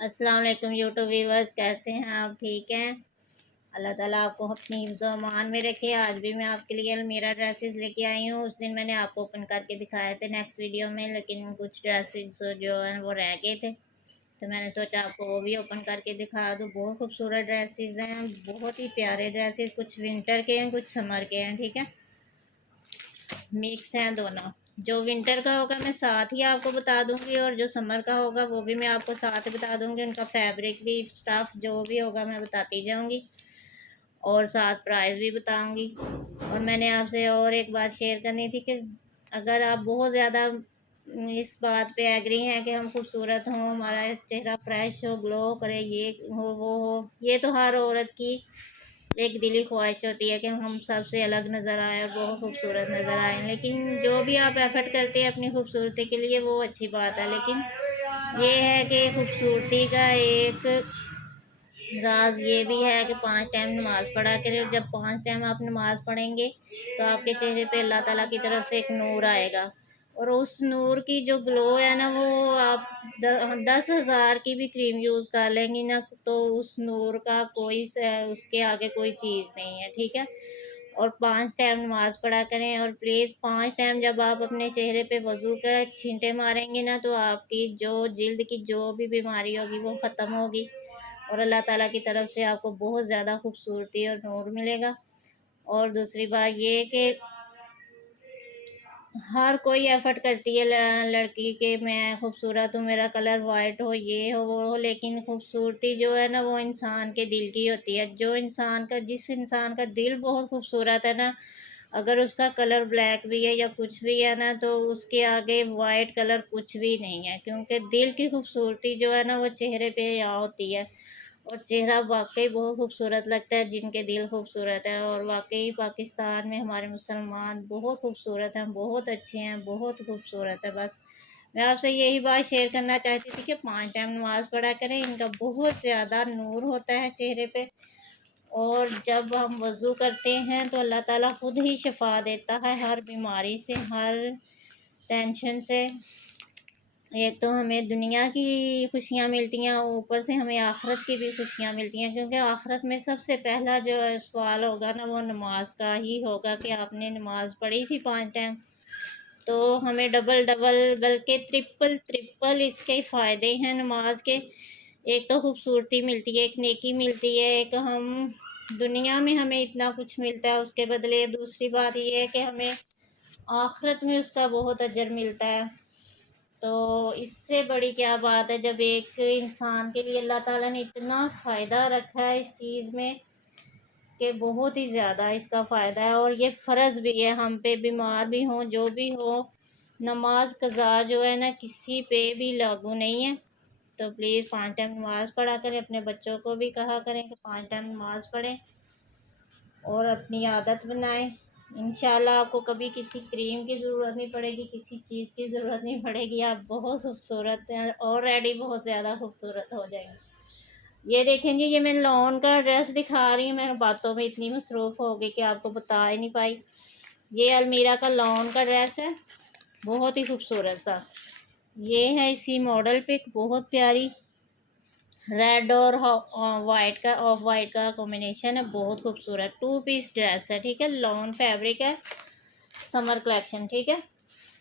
अस्सलाम वालेकुम YouTube viewers, कैसे हैं आप? ठीक हैं। अल्लाह ताला आपको अपनी हिफ्ज़ व अमान में रखे। आज भी मैं आपके लिए अलमीरा ड्रेसेस लेके आई हूँ। उस दिन मैंने आपको ओपन करके दिखाए थे नेक्स्ट वीडियो में, लेकिन कुछ ड्रेसेस जो हैं वो रह गए थे, तो मैंने सोचा आपको वो भी ओपन करके दिखा दूँ। बहुत खूबसूरत ड्रेसेस हैं, बहुत ही प्यारे ड्रेसेस, कुछ विंटर के हैं, कुछ समर के हैं। ठीक है, मिक्स हैं दोनों। जो विंटर का होगा मैं साथ ही आपको बता दूंगी, और जो समर का होगा वो भी मैं आपको साथ ही बता दूंगी। उनका फैब्रिक भी, स्टफ़ जो भी होगा मैं बताती जाऊंगी, और साथ प्राइस भी बताऊंगी। और मैंने आपसे और एक बात शेयर करनी थी कि अगर आप बहुत ज़्यादा इस बात पे एग्री हैं कि हम खूबसूरत हों, हमारा चेहरा फ्रेश हो, ग्लो करे, ये हो वो हो, ये तो हर औरत की एक दिली ख्वाहिश होती है कि हम सबसे अलग नज़र आए और बहुत खूबसूरत नज़र आए। लेकिन जो भी आप एफर्ट करते हैं अपनी खूबसूरती के लिए वो अच्छी बात है, लेकिन ये है कि खूबसूरती का एक राज ये भी है कि 5 टाइम नमाज़ पढ़ा करें। जब 5 टाइम आप नमाज़ पढ़ेंगे तो आपके चेहरे पे अल्लाह ताला की तरफ से एक नूर आएगा, और उस नूर की जो ग्लो है ना, वो आप 10,000 की भी क्रीम यूज़ कर लेंगी ना, तो उस नूर का कोई उसके आगे कोई चीज़ नहीं है। ठीक है, और 5 टाइम नमाज़ पढ़ा करें, और प्लीज़ 5 टाइम जब आप अपने चेहरे पे वज़ू कर छींटे मारेंगे ना, तो आपकी जो जिल्द की जो भी बीमारी होगी वो ख़त्म होगी, और अल्लाह ताला की तरफ से आपको बहुत ज़्यादा खूबसूरती और नूर मिलेगा। और दूसरी बात ये कि हर कोई एफर्ट करती है लड़की के मैं खूबसूरत हूँ, मेरा कलर वाइट हो, ये हो वो हो, लेकिन खूबसूरती जो है ना वो इंसान के दिल की होती है। जो इंसान का, जिस इंसान का दिल बहुत खूबसूरत है ना, अगर उसका कलर ब्लैक भी है या कुछ भी है ना, तो उसके आगे वाइट कलर कुछ भी नहीं है, क्योंकि दिल की खूबसूरती जो है ना वो चेहरे पे यहाँ होती है। और चेहरा वाकई बहुत खूबसूरत लगता है जिनके दिल खूबसूरत है। और वाकई पाकिस्तान में हमारे मुसलमान बहुत खूबसूरत हैं, बहुत अच्छे हैं, बहुत खूबसूरत है। बस मैं आपसे यही बात शेयर करना चाहती थी कि 5 टाइम नमाज़ पढ़ा करें, इनका बहुत ज़्यादा नूर होता है चेहरे पे। और जब हम वज़ू करते हैं तो अल्लाह ताला खुद ही शिफा देता है हर बीमारी से, हर टेंशन से। एक तो हमें दुनिया की खुशियाँ मिलती हैं, ऊपर से हमें आखिरत की भी खुशियाँ मिलती हैं, क्योंकि आखिरत में सबसे पहला जो सवाल होगा ना वो नमाज का ही होगा कि आपने नमाज पढ़ी थी 5 टाइम। तो हमें डबल डबल बल्कि ट्रिपल ट्रिपल इसके फ़ायदे हैं नमाज के। एक तो खूबसूरती मिलती है, एक नेकी मिलती है, एक हम दुनिया में हमें इतना कुछ मिलता है उसके बदले। दूसरी बात ये है कि हमें आखिरत में उसका बहुत अजर मिलता है। तो इससे बड़ी क्या बात है जब एक इंसान के लिए अल्लाह ताला ने इतना फ़ायदा रखा है इस चीज़ में कि बहुत ही ज़्यादा इसका फ़ायदा है। और ये फ़र्ज़ भी है हम पे, बीमार भी हों जो भी हो, नमाज कज़ा जो है ना किसी पे भी लागू नहीं है। तो प्लीज़ 5 टाइम नमाज़ पढ़ा करें, अपने बच्चों को भी कहा करें कि 5 टाइम नमाज़ पढ़ें और अपनी आदत बनाएं। इंशाल्लाह आपको कभी किसी क्रीम की ज़रूरत नहीं पड़ेगी, किसी चीज़ की ज़रूरत नहीं पड़ेगी। आप बहुत खूबसूरत हैं, ऑलरेडी बहुत ज़्यादा खूबसूरत हो जाएंगे। ये देखें जी, ये मैं लॉन का ड्रेस दिखा रही हूँ, मैं बातों में इतनी मसरूफ़ हो गई कि आपको बता ही नहीं पाई। ये अलमीरा का लॉन का ड्रेस है, बहुत ही खूबसूरत सा। ये है इसकी मॉडल पिक, बहुत प्यारी, रेड और वाइट का, ऑफ वाइट का कॉम्बिनेशन है, बहुत खूबसूरत 2 पीस ड्रेस है। ठीक है, लॉन फैब्रिक है, समर कलेक्शन। ठीक है,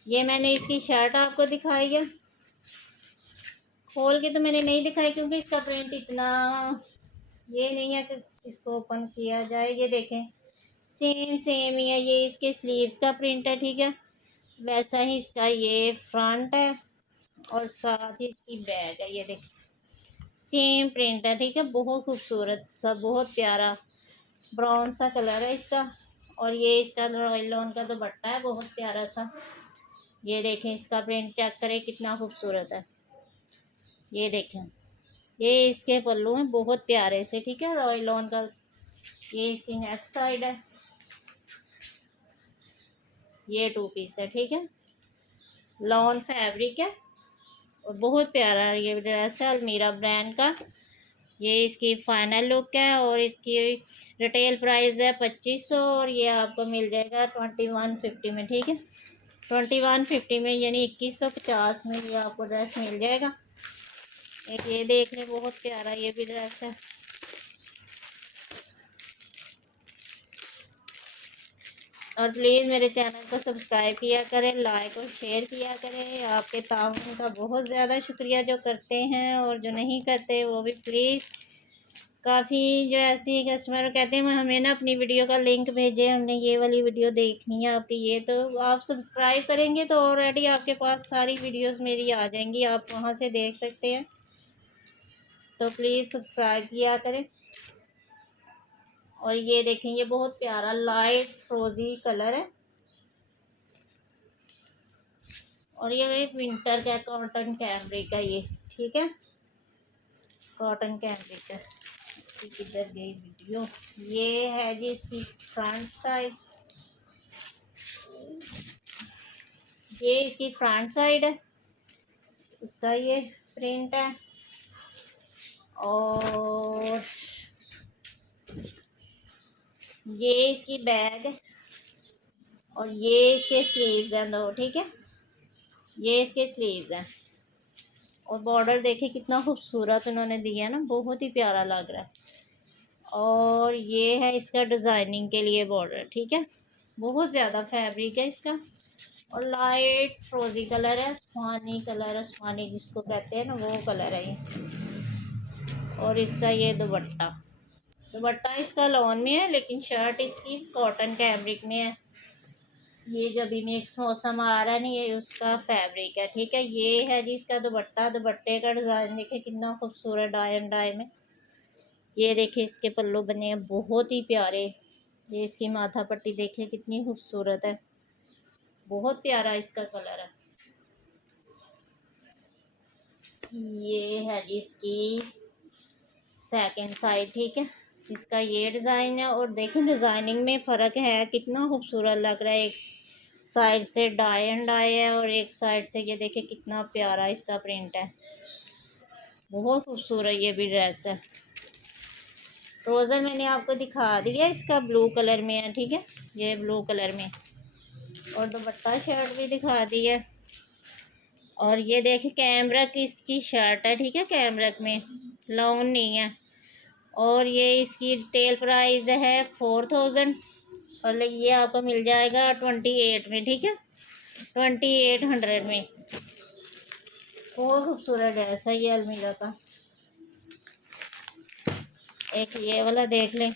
ये मैंने इसकी शर्ट आपको दिखाई है, खोल के तो मैंने नहीं दिखाई क्योंकि इसका प्रिंट इतना ये नहीं है कि इसको ओपन किया जाए। ये देखें, सेम सेम ही है, ये इसके स्लीव्स का प्रिंट है। ठीक है, वैसा ही इसका ये फ्रंट है, और साथ ही इसकी बैक है। ये देखें, सेम प्रिंट है। ठीक है, बहुत खूबसूरत सा, बहुत प्यारा ब्राउन सा कलर है इसका। और ये इसका रॉयल लॉन का दुपट्टा है, बहुत प्यारा सा। ये देखें, इसका प्रिंट चेक करें कितना खूबसूरत है। ये देखें, ये इसके पल्लू हैं बहुत प्यारे से। ठीक है, रॉयल लॉन का। ये इसकी नेक साइड है, ये 2 पीस है। ठीक है, लॉन फैब्रिक है, और बहुत प्यारा ये ड्रेस है अलमीरा ब्रांड का। ये इसकी फाइनल लुक है, और इसकी रिटेल प्राइस है 2500, और ये आपको मिल जाएगा 2150 में। ठीक है, 2150 में, यानी 2150 में ये आपको ड्रेस मिल जाएगा। एक ये देख लें, बहुत प्यारा ये भी ड्रेस है। और प्लीज़ मेरे चैनल को सब्सक्राइब किया करें, लाइक और शेयर किया करें। आपके ताउन का बहुत ज़्यादा शुक्रिया जो करते हैं, और जो नहीं करते वो भी प्लीज़। काफ़ी जो ऐसी कस्टमर कहते हैं हमें ना अपनी वीडियो का लिंक भेजें, हमने ये वाली वीडियो देखनी है आपकी, ये तो आप सब्सक्राइब करेंगे तो ऑलरेडी आपके पास सारी वीडियोस मेरी आ जाएंगी, आप वहाँ से देख सकते हैं। तो प्लीज़ सब्सक्राइब किया करें। और ये देखें, ये बहुत प्यारा लाइट फ्रोजी कलर है, और ये विंटर का कॉटन कैमरिक का ये, ठीक है, कॉटन कैमरिक का। इसकी किधर गई वीडियो? ये है जी इसकी फ्रंट साइड, ये इसकी फ्रंट साइड है, उसका ये प्रिंट है। और ये इसकी बैग है, और ये इसके स्लीव्स हैं दो, ठीक है, ये इसके स्लीव्स हैं। और बॉर्डर देखिए कितना खूबसूरत उन्होंने दिया है ना, बहुत ही प्यारा लग रहा है। और ये है इसका डिज़ाइनिंग के लिए बॉर्डर, ठीक है, बहुत ज़्यादा फैब्रिक है इसका। और लाइट फ्रोजी कलर है, आसमानी कलर, आसमानी जिसको कहते हैं ना वो कलर है ये। और इसका ये दुपट्टा, दुपट्टा इसका लॉन में है, लेकिन शर्ट इसकी कॉटन कैमरिक में है। ये जो अभी मिक्स मौसम आ रहा है ना, ये उसका फैब्रिक है, ठीक है। ये है जी इसका दुपट्टा, दुपट्टे का डिज़ाइन देखिए कितना खूबसूरत डाई एंड डाई में। ये देखिए इसके पल्लू बने हैं बहुत ही प्यारे। ये इसकी माथा पट्टी देखिए कितनी खूबसूरत है, बहुत प्यारा इसका कलर है। ये है जी इसकी सेकंड साइड, ठीक है, इसका ये डिज़ाइन है। और देखिए डिज़ाइनिंग में फ़र्क है, कितना खूबसूरत लग रहा है। एक साइड से डाई एंड डाई है, और एक साइड से ये देखिए कितना प्यारा इसका प्रिंट है, बहुत खूबसूरत ये भी ड्रेस है। ट्राउज़र मैंने आपको दिखा दिया, इसका ब्लू कलर में है, ठीक है, ये ब्लू कलर में। और दुपट्टा शर्ट भी दिखा दी है। और ये देखिए कैमरक इसकी शर्ट है, ठीक है, कैमरक में लॉन नहीं है। और ये इसकी रिटेल प्राइस है 4000, और ये आपको मिल जाएगा 28 में, ठीक है, 2800 में। बहुत खूबसूरत ड्रेस है ये अलमीरा का। एक ये वाला देख लें।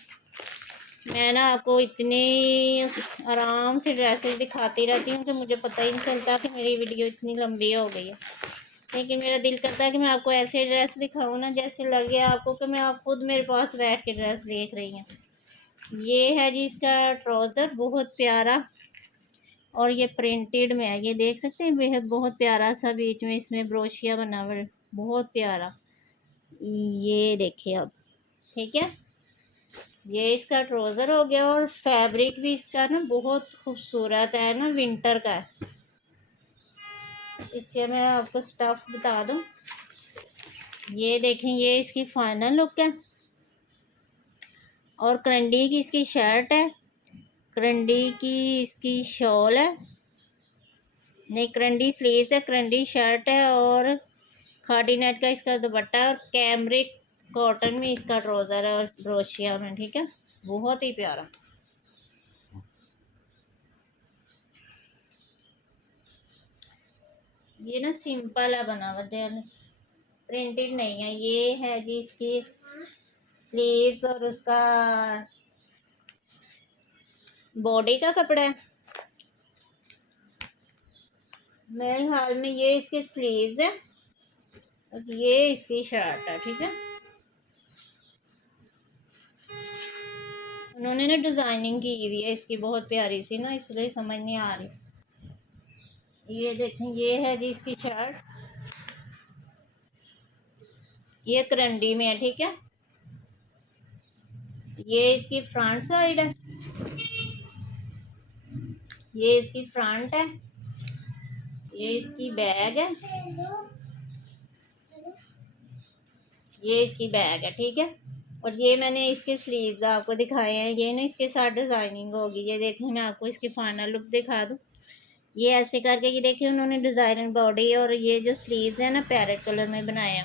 मैं ना आपको इतनी आराम से ड्रेसेस दिखाती रहती हूँ कि मुझे पता ही नहीं चलता कि मेरी वीडियो इतनी लंबी हो गई है। लेकिन मेरा दिल करता है कि मैं आपको ऐसे ड्रेस दिखाऊँ ना जैसे लगे आपको कि मैं आप खुद मेरे पास बैठ के ड्रेस देख रही हैं। ये है जी इसका ट्राउज़र, बहुत प्यारा, और ये प्रिंटेड में है, ये देख सकते हैं, बेहद बहुत प्यारा सा बीच में इसमें ब्रोशिया बना हुआ है, बहुत प्यारा। ये देखिए अब, ठीक है, ये इसका ट्राउज़र हो गया। और फैब्रिक भी इसका ना बहुत खूबसूरत है ना, विंटर का है। इससे मैं आपको स्टफ़ बता दूं, ये देखें, ये इसकी फाइनल लुक है। और करंडी की इसकी शर्ट है, करंडी की इसकी शॉल है, नहीं करंडी स्लीव्स है, करंडी शर्ट है, और खादी नेट का इसका दुपट्टा है, और कैमरिक कॉटन में इसका ट्राउज़र है, और क्रोशिया में, ठीक है, बहुत ही प्यारा। ये ना सिंपल है बना हुआ, प्रिंटेड नहीं है। ये है जी इसकी स्लीव्स, और उसका बॉडी का कपड़ा है मेरे हाल में। ये इसके स्लीव्स है, और ये इसकी शर्ट है, ठीक है। उन्होंने ना डिज़ाइनिंग की हुई है इसकी बहुत प्यारी सी ना, इसलिए समझ नहीं आ रही। ये देखें, ये है जी इसकी शर्ट, ये करंडी में है, ठीक है। ये इसकी फ्रंट साइड है, ये इसकी फ्रंट है, ये इसकी बैग है, ये इसकी बैग है, ठीक है। और ये मैंने इसके स्लीव्स आपको दिखाए हैं, ये ना इसके साथ डिज़ाइनिंग होगी। ये देखिए, मैं आपको इसकी फाइनल लुक दिखा दूँ। ये ऐसे करके, ये देखिए उन्होंने डिज़ाइनर बॉडी और ये जो स्लीव्स है ना पैरेट कलर में बनाया।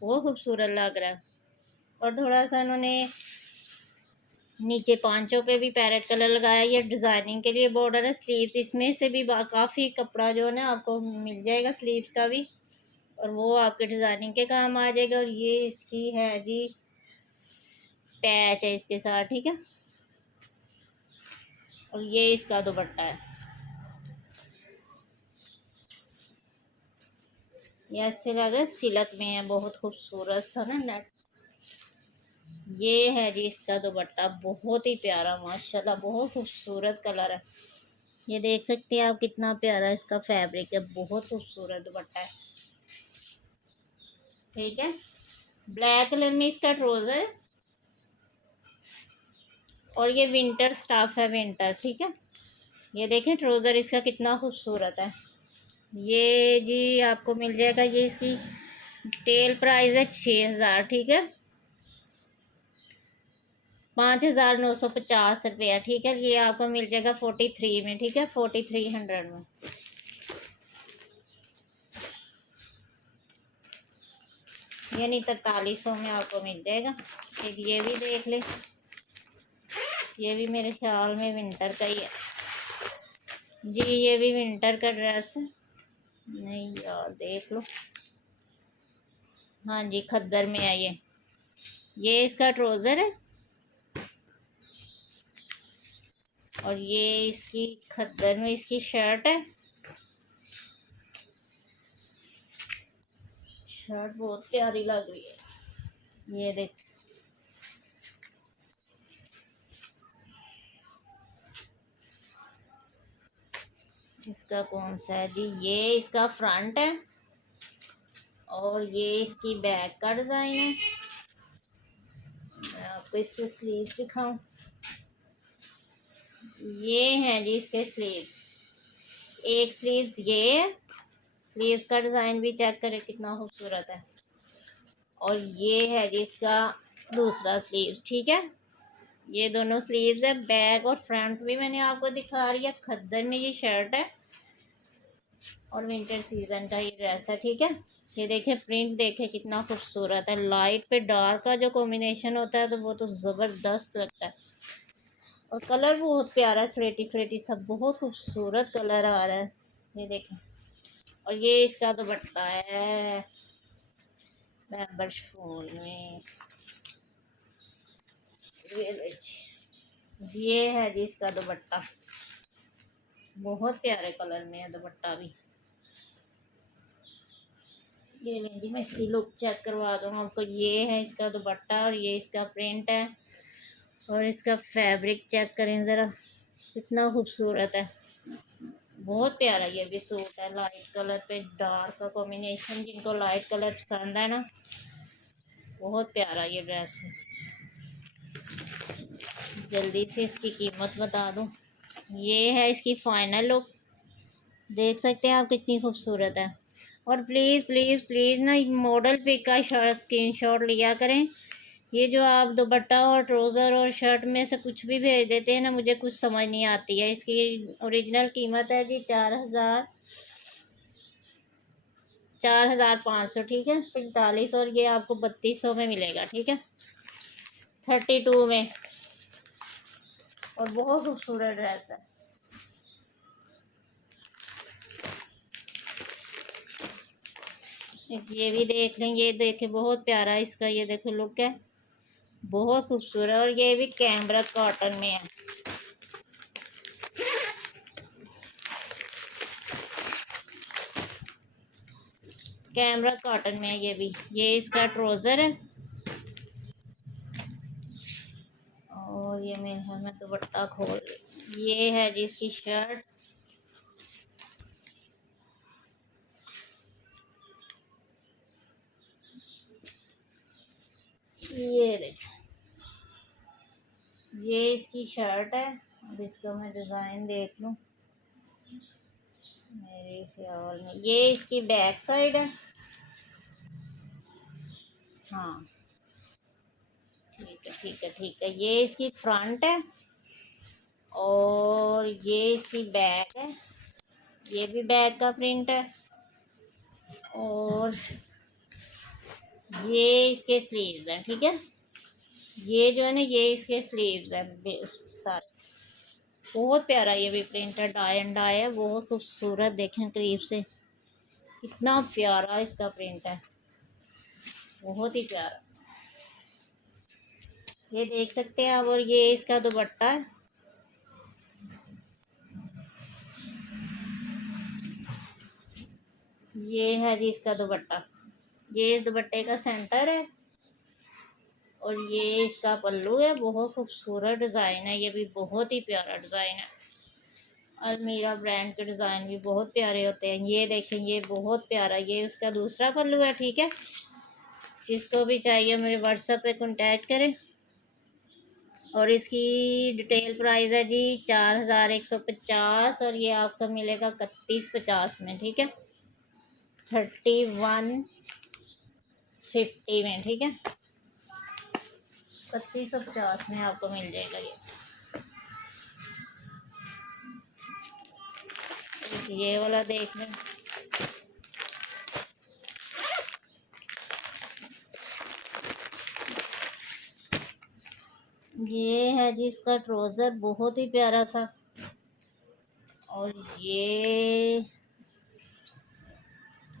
बहुत खूबसूरत लग रहा है। और थोड़ा सा उन्होंने नीचे पांचों पे भी पैरेट कलर लगाया। ये डिज़ाइनिंग के लिए बॉर्डर है। स्लीव्स इसमें से भी काफ़ी कपड़ा जो है ना आपको मिल जाएगा स्लीव्स का भी, और वो आपके डिज़ाइनिंग के काम आ जाएगा। और ये इसकी है जी, पैच है इसके साथ, ठीक है। और ये इसका दुपट्टा है। ये ऐसे लग रहा है सिल्क में है, बहुत खूबसूरत सा ना नेट। ये है जी इसका दुपट्टा, बहुत ही प्यारा माशाल्लाह, बहुत खूबसूरत कलर है। ये देख सकते हैं आप कितना प्यारा इसका फैब्रिक है, बहुत खूबसूरत दुपट्टा है, ठीक है। ब्लैक कलर में इसका ट्राउज़र है। और ये विंटर स्टाफ है, विंटर, ठीक है। ये देखें ट्राउज़र इसका कितना खूबसूरत है। ये जी आपको मिल जाएगा, ये इसकी टेल प्राइस है 6,000, ठीक है। 5,950 रुपया, ठीक है। ये आपको मिल जाएगा 43 में, ठीक है, 4300 में। यानी 4300 में आपको मिल जाएगा। एक ये भी देख ले, ये भी मेरे ख्याल में विंटर का ही है जी। ये भी विंटर का ड्रेस है, नहीं यार देख लो, हाँ जी खद्दर में है ये इसका ट्राउज़र है। और ये इसकी खद्दर में इसकी शर्ट है। शर्ट बहुत प्यारी लग रही है, ये देख। इसका कौन सा है जी, ये इसका फ्रंट है। और ये इसकी बैक का डिज़ाइन है। मैं आपको इसके स्लीव्स दिखाऊं। ये हैं जी इसके स्लीव्स। एक स्लीव्स ये है, स्लीव्स का डिज़ाइन भी चेक करें कितना खूबसूरत है। और ये है जी इसका दूसरा स्लीव्स, ठीक है। ये दोनों स्लीव्स है। बैक और फ्रंट भी मैंने आपको दिखा रही है। खद्दर में ये शर्ट है और विंटर सीजन का ये ड्रेस है, ठीक है। ये देखे प्रिंट देखे कितना खूबसूरत है। लाइट पे डार्क का जो कॉम्बिनेशन होता है तो वो तो ज़बरदस्त लगता है। और कलर बहुत प्यारा, स्लेटी स्लेटी सब, बहुत खूबसूरत कलर आ रहा है, ये देखें। और ये इसका दुपट्टा है मेंबर फूल में, ये है जी इसका दुपट्टा, बहुत प्यारे कलर में है दुपट्टा भी। ये लें जी, मैं इसकी लुक चेक करवा दूँ आपको। ये है इसका दुपट्टा और ये इसका प्रिंट है। और इसका फैब्रिक चेक करें ज़रा, कितना खूबसूरत है, बहुत प्यारा। ये भी सूट है, लाइट कलर पे डार्क का कॉम्बिनेशन, जिनको लाइट कलर पसंद है ना, बहुत प्यारा ये ड्रेस है। जल्दी से इसकी कीमत बता दूँ। ये है इसकी फाइनल लुक, देख सकते हैं आप कितनी खूबसूरत है। और प्लीज़ प्लीज़ प्लीज़ ना मॉडल पिक का स्क्रीनशॉट लिया करें। ये जो आप दुपट्टा और ट्राउज़र और शर्ट में से कुछ भी भेज देते हैं ना, मुझे कुछ समझ नहीं आती है। इसकी ओरिजिनल कीमत है जी 4,500, ठीक है, 45। और ये आपको 3200 में मिलेगा, ठीक है, 32 में। और बहुत खूबसूरत ड्रेस है। ये भी देख लें, ये देखें बहुत प्यारा इसका, ये देखो लुक है, बहुत खूबसूरत। और ये भी कैमरक कॉटन में है। कैमरक कॉटन में है ये भी। ये इसका ट्राउज़र है। और ये मेरे मैं दुपट्टा खोल, ये है जी इसकी शर्ट। ये देखो, ये इसकी शर्ट है। अब इसका मैं डिज़ाइन देख लूँ, मेरे ख्याल में ये इसकी बैक साइड है। हाँ ठीक है ठीक है ठीक है। ये इसकी फ्रंट है और ये इसकी बैक है। ये भी बैक का प्रिंट है। और ये इसके स्लीव्स हैं, ठीक है। ये जो है ना, ये इसके स्लीव्स हैं सारे। बहुत प्यारा ये भी प्रिंट है, डाई एंड डाई है, बहुत खूबसूरत। देखें करीब से कितना प्यारा इसका प्रिंट है, बहुत ही प्यारा। ये देख सकते हैं आप। और ये इसका दुपट्टा है। ये है जी इसका दुपट्टा। ये इस दुपट्टे का सेंटर है। और ये इसका पल्लू है। बहुत खूबसूरत डिज़ाइन है, ये भी बहुत ही प्यारा डिज़ाइन है। अलमीरा ब्रांड के डिज़ाइन भी बहुत प्यारे होते हैं। ये देखें, ये बहुत प्यारा, ये उसका दूसरा पल्लू है, ठीक है। जिसको भी चाहिए मेरे व्हाट्सएप पे कांटेक्ट करें। और इसकी डिटेल प्राइस है जी 4150। और ये आपको मिलेगा 3150 में, ठीक है। 3150 में, ठीक है। 3150 में आपको मिल जाएगा ये वाला देख लें। ये है जी इसका ट्राउज़र, बहुत ही प्यारा सा। और ये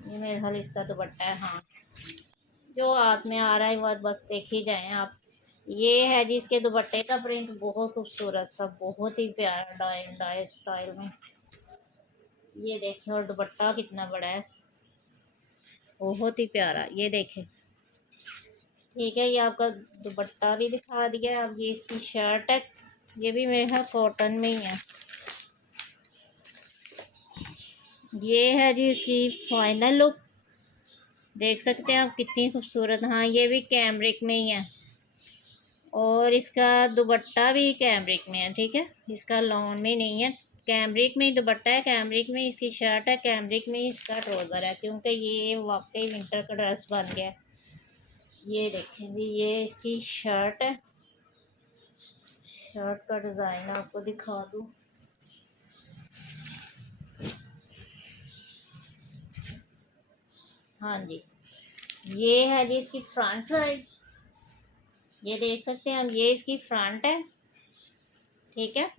मेरे ख्याल इसका दुपट्टा है, हाँ। जो हाथ में आ रहा है वह बस देख ही जाएं आप। ये है जी इसके दुपट्टे का प्रिंट, बहुत खूबसूरत सा, बहुत ही प्यारा डाई डाई स्टाइल में। ये देखें, और दुपट्टा कितना बड़ा है, बहुत ही प्यारा। ये देखें, ठीक है। ये आपका दुपट्टा भी दिखा दिया। अब ये इसकी शर्ट है, ये भी मेरे ख्याल कॉटन में ही है। ये है जी इसकी फाइनल लुक, देख सकते हैं आप कितनी खूबसूरत। हाँ, ये भी कैमरिक में ही है। और इसका दुपट्टा भी कैमरिक में है, ठीक है। इसका लॉन में नहीं है, कैमरिक में ही दुपट्टा है, कैमरिक में इसकी शर्ट है, कैमरिक में इसका ट्राउज़र है। क्योंकि ये वाकई विंटर का ड्रेस बन गया है। ये देखें जी, ये इसकी शर्ट है। शर्ट का डिज़ाइन आपको दिखा दूँ। हाँ जी, ये है जी इसकी फ्रंट साइड। ये देख सकते हैं हम, ये इसकी फ्रंट है, ठीक है।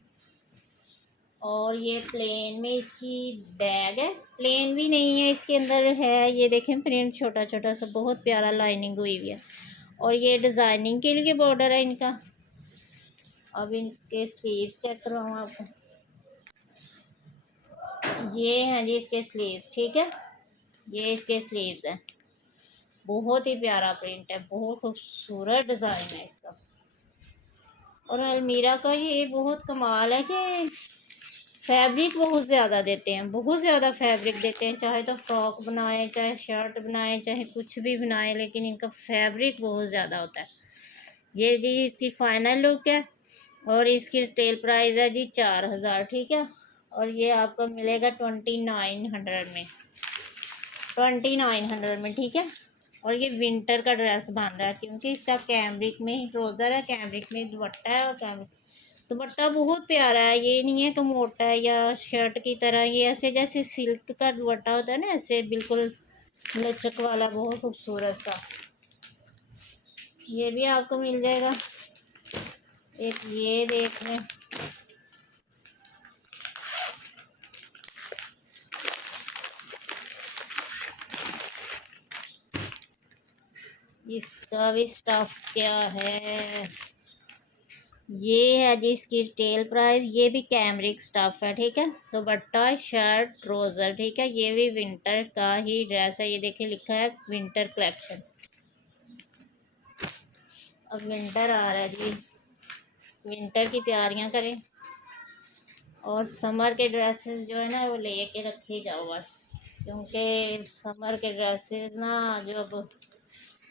और ये प्लेन में इसकी बैग है, प्लेन भी नहीं है, इसके अंदर है, ये देखें प्रिंट छोटा छोटा सा, बहुत प्यारा लाइनिंग हुई हुई है। और ये डिज़ाइनिंग के लिए बॉर्डर है इनका। अब इसके स्लीव्स चेक कराऊँ आपको। ये हैं जी इसके स्लीव्स, ठीक है। ये इसके स्लीव्स हैं, बहुत ही प्यारा प्रिंट है, बहुत खूबसूरत डिज़ाइन है इसका। और अलमीरा का ये बहुत कमाल है कि फैब्रिक बहुत ज़्यादा देते हैं, बहुत ज़्यादा फैब्रिक देते हैं। चाहे तो फ्रॉक बनाए, चाहे शर्ट बनाए, चाहे कुछ भी बनाए, लेकिन इनका फैब्रिक बहुत ज़्यादा होता है। ये जी इसकी फ़ाइनल लुक है। और इसकी रिटेल प्राइस है जी 4000, ठीक है। और ये आपको मिलेगा 2900 में, 2900 में, ठीक है। और ये विंटर का ड्रेस बन रहा है, क्योंकि इसका कैमरिक में ही ट्राउज़र है, कैमरिक में दुपट्टा है। और कैमरिक दुपट्टा बहुत प्यारा है, ये नहीं है कि मोटा है या शर्ट की तरह। ये ऐसे जैसे सिल्क का दुपट्टा होता है ना, ऐसे बिल्कुल लचक वाला, बहुत खूबसूरत सा। ये भी आपको मिल जाएगा। एक ये देख लें, इसका भी स्टफ क्या है। ये है जी इसकी रिटेल प्राइस। ये भी कैमरिक स्टफ है, ठीक है। दुपट्टा, शर्ट, ट्राउज़र, ठीक है। ये भी विंटर का ही ड्रेस है। ये देखिए लिखा है विंटर कलेक्शन। अब विंटर आ रहा है जी, विंटर की तैयारियां करें। और समर के ड्रेसेस जो है ना, वो ले के रखे जाओ बस। क्योंकि समर के ड्रेसेस ना, जो अब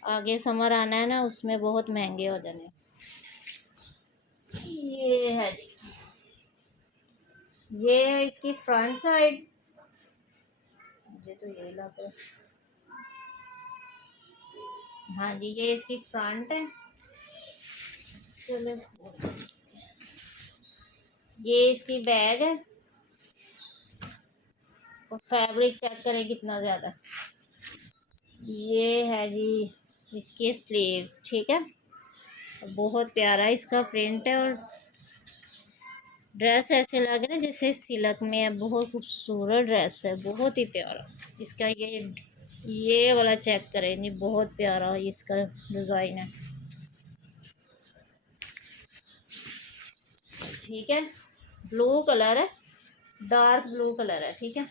आगे समर आना है ना, उसमें बहुत महंगे हो जाने। ये है जी, ये है इसकी फ्रंट साइड। मुझे तो यही लग रहा है। हाँ जी, ये इसकी फ्रंट है। चलो, ये इसकी बैग है। और फैब्रिक चेक करें कितना ज़्यादा। ये है जी इसकी स्लीव्स, ठीक है। बहुत प्यारा इसका प्रिंट है और ड्रेस ऐसे लगे ना जैसे सिल्क में है। बहुत खूबसूरत ड्रेस है, बहुत ही प्यारा। इसका ये वाला चेक करें नहीं, बहुत प्यारा इसका डिज़ाइन है, ठीक है। ब्लू कलर है, डार्क ब्लू कलर है, ठीक है।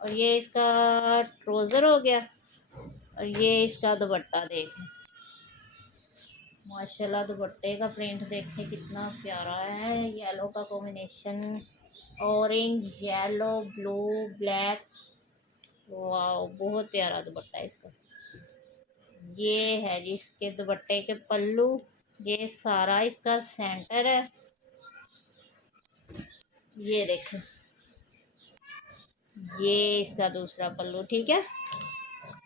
और ये इसका ट्राउज़र हो गया और ये इसका दुपट्टा देखें, माशाल्लाह दुपट्टे का प्रिंट देखें कितना प्यारा है। येलो का combination, orange, yellow, blue, black, वाह बहुत प्यारा दुपट्टा है इसका। ये है जी इसके दुपट्टे के पल्लू, ये सारा इसका सेंटर है। ये देखें, ये इसका दूसरा पल्लू, ठीक है।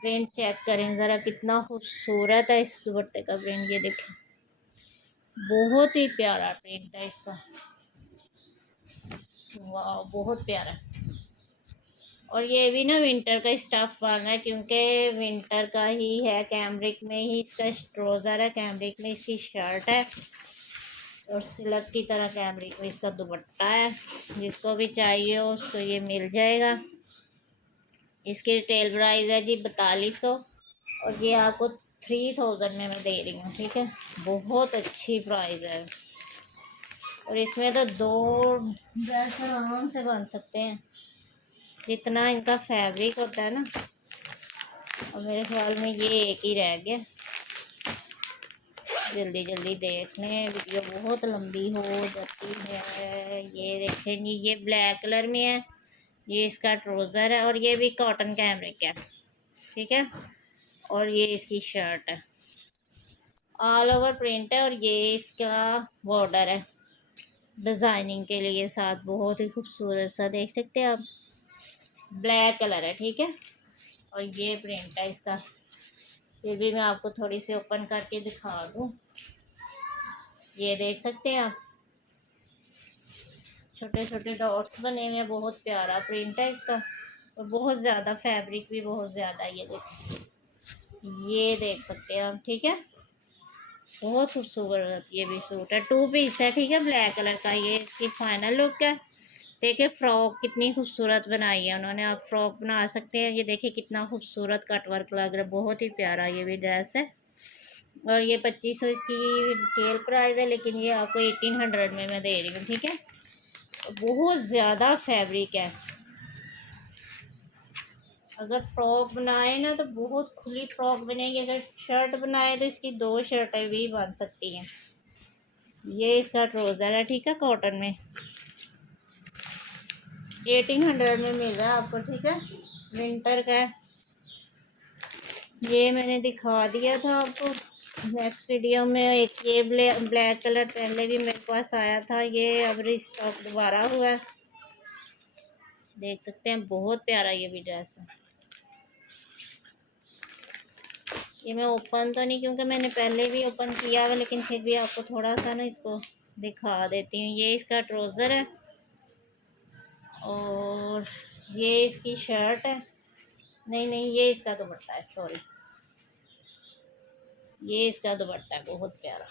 प्रिंट चेक करें ज़रा कितना खूबसूरत है इस दुपट्टे का प्रिंट। ये देखें, बहुत ही प्यारा प्रिंट है इसका, वाह बहुत प्यारा। और ये भी ना विंटर का स्टफ़ बना है, क्योंकि विंटर का ही है। कैमरिक में ही इसका ट्राउज़र है, कैमरिक में इसकी शर्ट है और सिल्क की तरह कैमरिक में इसका दुपट्टा है। जिसको भी चाहिए हो उसको ये मिल जाएगा। इसकी रिटेल प्राइस है जी 4200 और ये आपको 3000 में मैं दे रही हूँ, ठीक है। बहुत अच्छी प्राइस है और इसमें तो 2 ड्रेस आराम से बन सकते हैं, जितना इनका फैब्रिक होता है ना। और मेरे ख्याल में ये एक ही रह गया। जल्दी जल्दी देख लें, वीडियो बहुत लंबी हो जाती है। ये देखें जी, ये ब्लैक कलर में है, ये इसका ट्राउज़र है और ये भी कॉटन कैमरिक है, ठीक है। और ये इसकी शर्ट है, ऑल ओवर प्रिंट है और ये इसका बॉर्डर है डिज़ाइनिंग के लिए साथ। बहुत ही खूबसूरत सा देख सकते हैं आप, ब्लैक कलर है, ठीक है। और ये प्रिंट है इसका। फिर भी मैं आपको थोड़ी सी ओपन करके दिखा दूँ, ये देख सकते हैं आप, छोटे छोटे डॉट्स बने हुए हैं। बहुत प्यारा प्रिंट है इसका और बहुत ज़्यादा फैब्रिक भी बहुत ज़्यादा। ये देख सकते हैं आप, ठीक है। बहुत खूबसूरत ये भी सूट है, 2 पीस है, ठीक है, ब्लैक कलर का। ये इसकी फाइनल लुक है। देखिए फ्रॉक कितनी खूबसूरत बनाई है उन्होंने, आप फ्रॉक बना सकते हैं। ये देखिए कितना खूबसूरत कट वर्क लग रहा है, बहुत ही प्यारा ये भी ड्रेस है। और ये 2500 इसकी रिटेल प्राइस है, लेकिन ये आपको 1800 में मैं दे रही हूँ, ठीक है। बहुत ज़्यादा फैब्रिक है। अगर फ्रॉक बनाए ना तो बहुत खुली फ्रॉक बनेगी। अगर शर्ट बनाए तो इसकी 2 शर्टें भी बन सकती हैं। ये इसका ट्राउज़र है, ठीक है, कॉटन में 1800 में मिल रहा है आपको, ठीक है, विंटर का है। ये मैंने दिखा दिया था आपको नेक्स्ट वीडियो में। एक ये ब्लैक कलर पहले भी मेरे पास आया था, ये अब रिस्टॉक दोबारा हुआ है, देख सकते हैं। बहुत प्यारा ये भी ड्रेस है। ये मैं ओपन तो नहीं, क्योंकि मैंने पहले भी ओपन किया हुआ, लेकिन फिर भी आपको थोड़ा सा ना इसको दिखा देती हूँ। ये इसका ट्राउज़र है और ये इसकी शर्ट है। नहीं नहीं, ये इसका दुपट्टा है, सॉरी, ये इसका दुपट्टा है, बहुत प्यारा।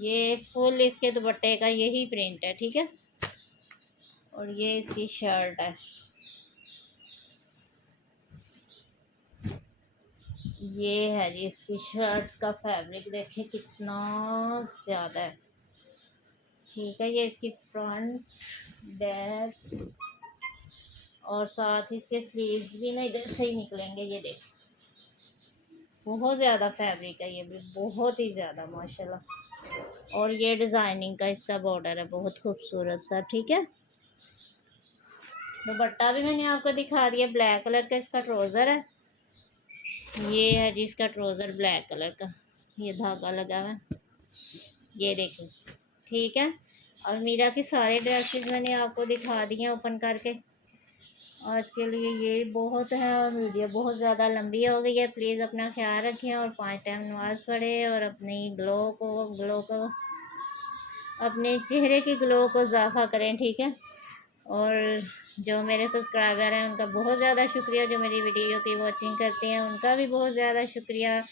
ये फुल इसके दुपट्टे का यही प्रिंट है, ठीक है। और ये इसकी शर्ट है। ये है जी इसकी शर्ट का फैब्रिक, देखिए कितना ज़्यादा है, ठीक है। ये इसकी फ्रंट, बैक और साथ ही इसके स्लीव्स भी ना इधर से ही निकलेंगे। ये देखिए बहुत ज़्यादा फैब्रिक है, ये भी बहुत ही ज़्यादा माशाल्लाह। और ये डिज़ाइनिंग का इसका बॉर्डर है, बहुत खूबसूरत सा, ठीक है। दुपट्टा भी मैंने आपको दिखा दिया, ब्लैक कलर का इसका ट्राउज़र है। ये है जी इसका ट्राउज़र ब्लैक कलर का, ये धागा लगा हुआ है, ये देखिए, ठीक है। और मीरा के सारे ड्रेसेस मैंने आपको दिखा दिए ओपन करके। आज के लिए ये बहुत है और वीडियो बहुत ज़्यादा लंबी हो गई है। प्लीज़ अपना ख्याल रखें और 5 टाइम नमाज़ पढ़ें और अपनी ग्लो को अपने चेहरे की ग्लो को इजाफा करें, ठीक है। और जो मेरे सब्सक्राइबर हैं उनका बहुत ज़्यादा शुक्रिया, जो मेरी वीडियो की वॉचिंग करते हैं उनका भी बहुत ज़्यादा शुक्रिया,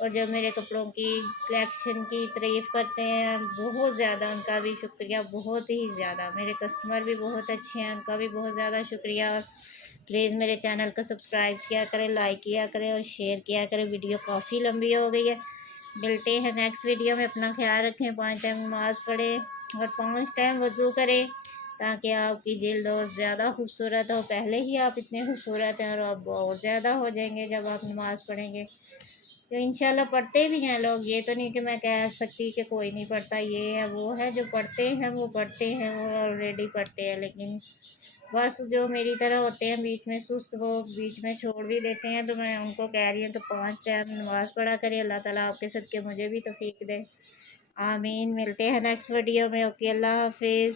और जो मेरे कपड़ों की कलेक्शन की तारीफ़ करते हैं बहुत ज़्यादा उनका भी शुक्रिया, बहुत ही ज़्यादा। मेरे कस्टमर भी बहुत अच्छे हैं, उनका भी बहुत ज़्यादा शुक्रिया। और प्लीज़ मेरे चैनल को सब्सक्राइब किया करें, लाइक किया करें और शेयर किया करें। वीडियो काफ़ी लंबी हो गई है। मिलते हैं नेक्स्ट वीडियो में। अपना ख्याल रखें, 5 टाइम नमाज़ पढ़ें और 5 टाइम वज़ू करें, ताकि आपकी जिल्द और ज़्यादा खूबसूरत हो। पहले ही आप इतने खूबसूरत हैं और आप और ज़्यादा हो जाएंगे जब आप नमाज़ पढ़ेंगे। तो इंशाल्लाह पढ़ते भी हैं लोग, ये तो नहीं कि मैं कह सकती कि कोई नहीं पढ़ता। ये है वो है, जो पढ़ते हैं वो पढ़ते हैं, वो ऑलरेडी पढ़ते हैं। लेकिन बस जो मेरी तरह होते हैं बीच में सुस्त, वो बीच में छोड़ भी देते हैं। तो मैं उनको कह रही हूँ कि 5 टाइम नमाज़ पढ़ा करें। अल्लाह ताला आपके सदक़े मुझे भी तौफीक दे। आमीन। मिलते हैं नेक्स्ट वीडियो में। ओके, अल्लाह हाफिज़।